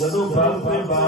já não vale o trem bala.